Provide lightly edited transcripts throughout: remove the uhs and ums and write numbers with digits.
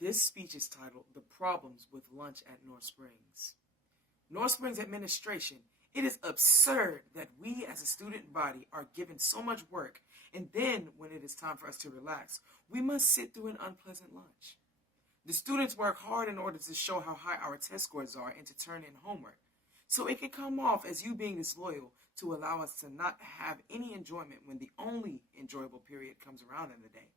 This speech is titled The Problems with Lunch at North Springs. North Springs administration, it is absurd that we as a student body are given so much work, and then when it is time for us to relax, we must sit through an unpleasant lunch. The students work hard in order to show how high our test scores are and to turn in homework. So it can come off as you being disloyal to allow us to not have any enjoyment when the only enjoyable period comes around in the day.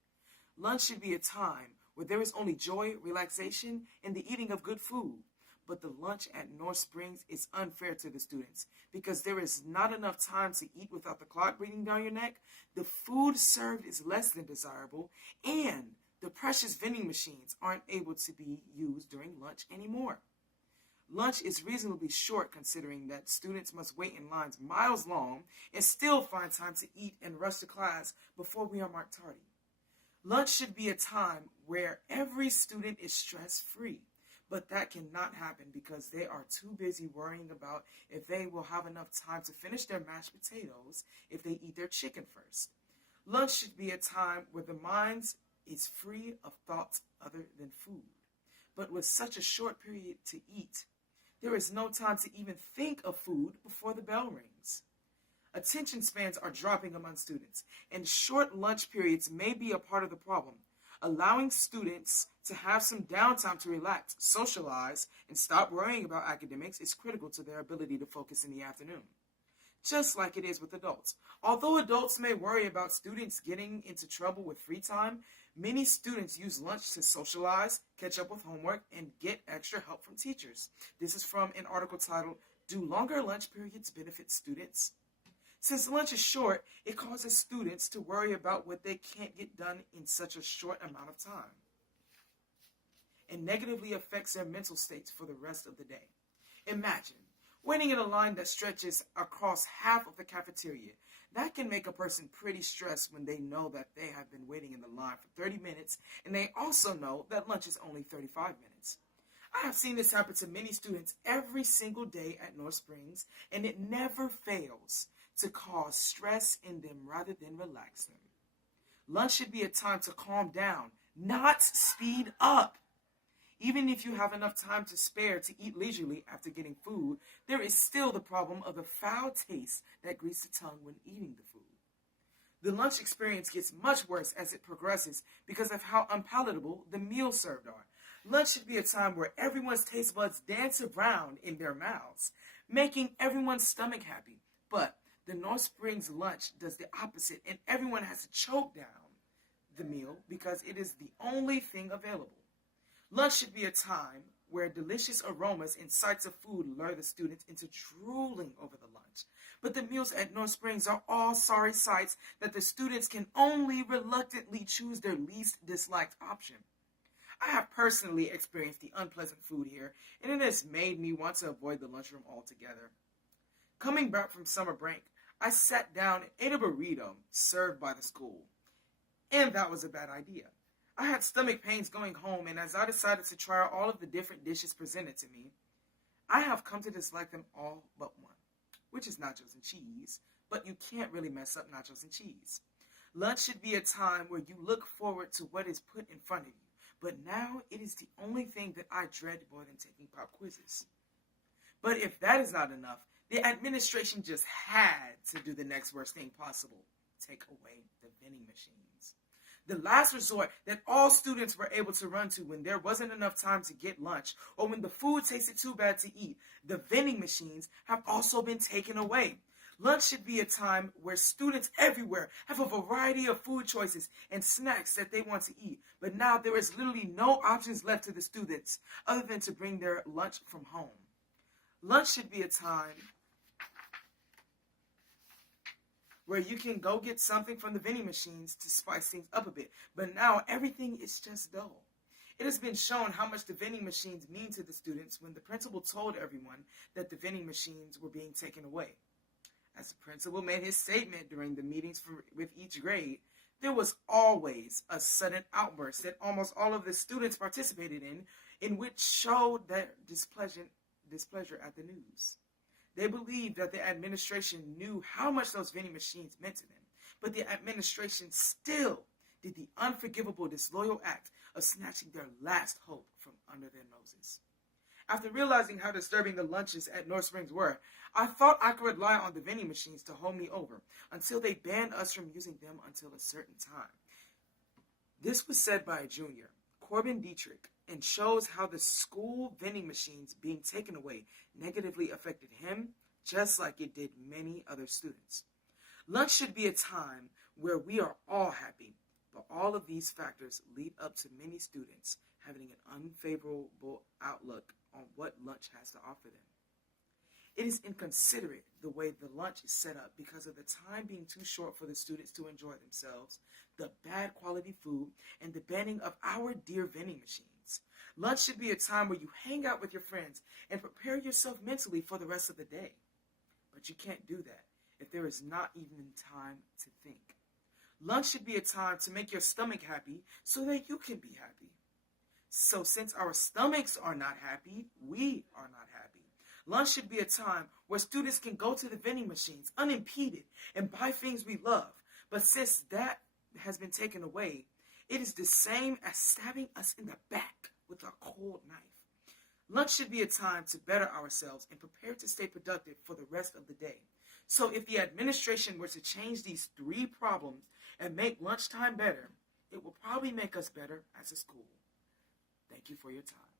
Lunch should be a time where there is only joy, relaxation, and the eating of good food. But the lunch at North Springs is unfair to the students because there is not enough time to eat without the clock breathing down your neck, the food served is less than desirable, and the precious vending machines aren't able to be used during lunch anymore. Lunch is reasonably short considering that students must wait in lines miles long and still find time to eat and rush to class before we are marked tardy. Lunch should be a time where every student is stress-free, but that cannot happen because they are too busy worrying about if they will have enough time to finish their mashed potatoes if they eat their chicken first. Lunch should be a time where the mind is free of thoughts other than food. But with such a short period to eat, there is no time to even think of food before the bell rings. Attention spans are dropping among students, and short lunch periods may be a part of the problem. Allowing students to have some downtime to relax, socialize, and stop worrying about academics is critical to their ability to focus in the afternoon. Just like it is with adults. Although adults may worry about students getting into trouble with free time, many students use lunch to socialize, catch up with homework, and get extra help from teachers. This is from an article titled, Do Longer Lunch Periods Benefit Students? Since lunch is short, it causes students to worry about what they can't get done in such a short amount of time, and negatively affects their mental states for the rest of the day. Imagine waiting in a line that stretches across half of the cafeteria. That can make a person pretty stressed when they know that they have been waiting in the line for 30 minutes, and they also know that lunch is only 35 minutes. I have seen this happen to many students every single day at North Springs, and it never fails to cause stress in them rather than relax them. Lunch should be a time to calm down, not speed up. Even if you have enough time to spare to eat leisurely after getting food, there is still the problem of the foul taste that greets the tongue when eating the food. The lunch experience gets much worse as it progresses because of how unpalatable the meals served are. Lunch should be a time where everyone's taste buds dance around in their mouths, making everyone's stomach happy. But the North Springs lunch does the opposite, and everyone has to choke down the meal because it is the only thing available. Lunch should be a time where delicious aromas and sights of food lure the students into drooling over the lunch. But the meals at North Springs are all sorry sights that the students can only reluctantly choose their least disliked option. I have personally experienced the unpleasant food here, and it has made me want to avoid the lunchroom altogether. Coming back from summer break, I sat down and ate a burrito served by the school, and that was a bad idea. I had stomach pains going home, and as I decided to try all of the different dishes presented to me, I have come to dislike them all but one, which is nachos and cheese, but you can't really mess up nachos and cheese. Lunch should be a time where you look forward to what is put in front of you, but now it is the only thing that I dread more than taking pop quizzes. But if that is not enough, the administration just had to do the next worst thing possible, take away the vending machines. The last resort that all students were able to run to when there wasn't enough time to get lunch or when the food tasted too bad to eat, the vending machines have also been taken away. Lunch should be a time where students everywhere have a variety of food choices and snacks that they want to eat, but now there is literally no options left to the students other than to bring their lunch from home. Lunch should be a time where you can go get something from the vending machines to spice things up a bit. But now everything is just dull. It has been shown how much the vending machines mean to the students when the principal told everyone that the vending machines were being taken away. As the principal made his statement during the meetings with each grade, there was always a sudden outburst that almost all of the students participated in which showed their displeasure at the news. They believed that the administration knew how much those vending machines meant to them, but the administration still did the unforgivable disloyal act of snatching their last hope from under their noses. After realizing how disturbing the lunches at North Springs were, I thought I could rely on the vending machines to hold me over until they banned us from using them until a certain time. This was said by a junior, Corbin Dietrich, and shows how the school vending machines being taken away negatively affected him, just like it did many other students. Lunch should be a time where we are all happy, but all of these factors lead up to many students having an unfavorable outlook on what lunch has to offer them. It is inconsiderate the way the lunch is set up because of the time being too short for the students to enjoy themselves, the bad quality food, and the banning of our dear vending machines. Lunch should be a time where you hang out with your friends and prepare yourself mentally for the rest of the day. But you can't do that if there is not even time to think. Lunch should be a time to make your stomach happy so that you can be happy. So since our stomachs are not happy, we are not happy. Lunch should be a time where students can go to the vending machines unimpeded and buy things we love. But since that has been taken away, it is the same as stabbing us in the back with a cold knife. Lunch should be a time to better ourselves and prepare to stay productive for the rest of the day. So if the administration were to change these 3 problems and make lunchtime better, it will probably make us better as a school. Thank you for your time.